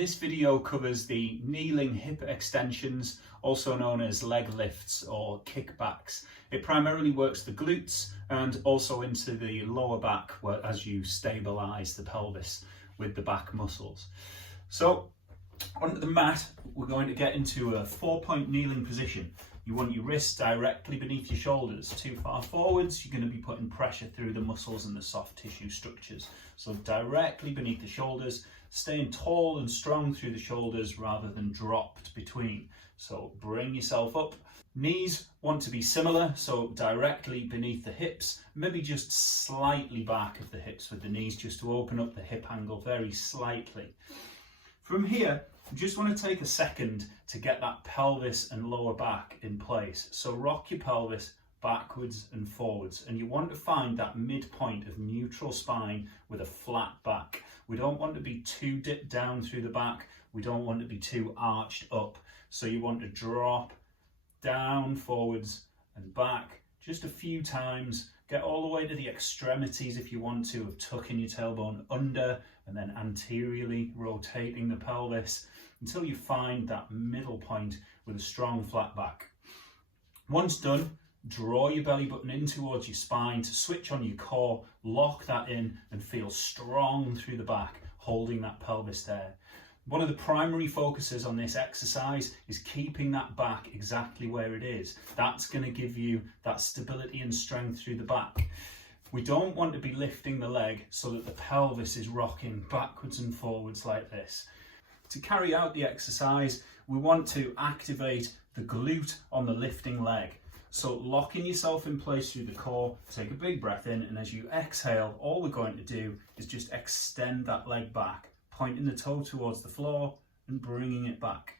This video covers the kneeling hip extensions, also known as leg lifts or kickbacks. It primarily works the glutes and also into the lower back as you stabilize the pelvis with the back muscles. So onto the mat, we're going to get into a 4-point kneeling position. You want your wrists directly beneath your shoulders. Too far forwards, you're going to be putting pressure through the muscles and the soft tissue structures. So directly beneath the shoulders, staying tall and strong through the shoulders rather than dropped between. So bring yourself up. Knees want to be similar, so directly beneath the hips, maybe just slightly back of the hips with the knees, just to open up the hip angle very slightly. From here, you just want to take a second to get that pelvis and lower back in place. So rock your pelvis backwards and forwards, and you want to find that midpoint of neutral spine with a flat back. We don't want to be too dipped down through the back. We don't want to be too arched up. So you want to drop down, forwards and back just a few times. Get all the way to the extremities if you want to, of tucking your tailbone under and then anteriorly rotating the pelvis until you find that middle point with a strong flat back. Once done, draw your belly button in towards your spine to switch on your core, lock that in and feel strong through the back, holding that pelvis there. One of the primary focuses on this exercise is keeping that back exactly where it is. That's going to give you that stability and strength through the back. We don't want to be lifting the leg so that the pelvis is rocking backwards and forwards like this. To carry out the exercise, we want to activate the glute on the lifting leg. So locking yourself in place through the core, take a big breath in, and as you exhale, all we're going to do is just extend that leg back, pointing the toe towards the floor and bringing it back,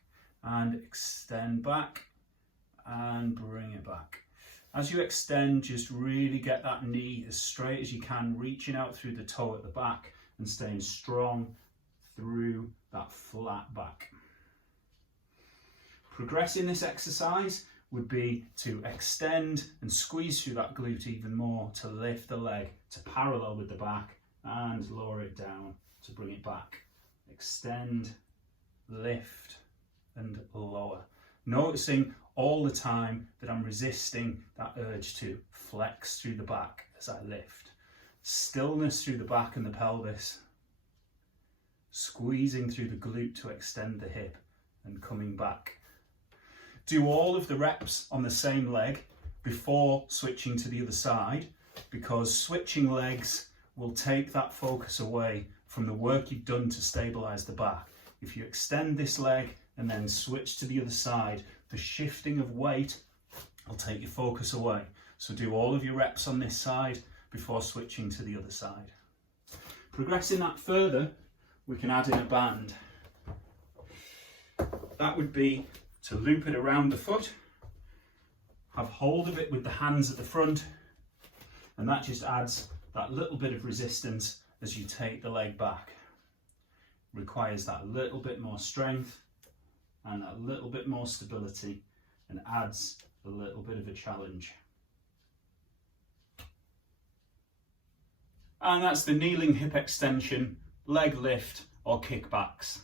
and extend back and bring it back. As you extend, just really get that knee as straight as you can, reaching out through the toe at the back and staying strong through that flat back. Progressing this exercise would be to extend and squeeze through that glute even more to lift the leg to parallel with the back and lower it down to bring it back. Extend, lift and lower. Noticing all the time that I'm resisting that urge to flex through the back as I lift. Stillness through the back and the pelvis. Squeezing through the glute to extend the hip and coming back. Do all of the reps on the same leg before switching to the other side, because switching legs will take that focus away from the work you've done to stabilize the back. If you extend this leg and then switch to the other side, the shifting of weight will take your focus away. So do all of your reps on this side before switching to the other side. Progressing that further, we can add in a band. That would be to loop it around the foot, have hold of it with the hands at the front, and that just adds that little bit of resistance as you take the leg back. Requires that little bit more strength and a little bit more stability, and adds a little bit of a challenge. And that's the kneeling hip extension, leg lift or kickbacks.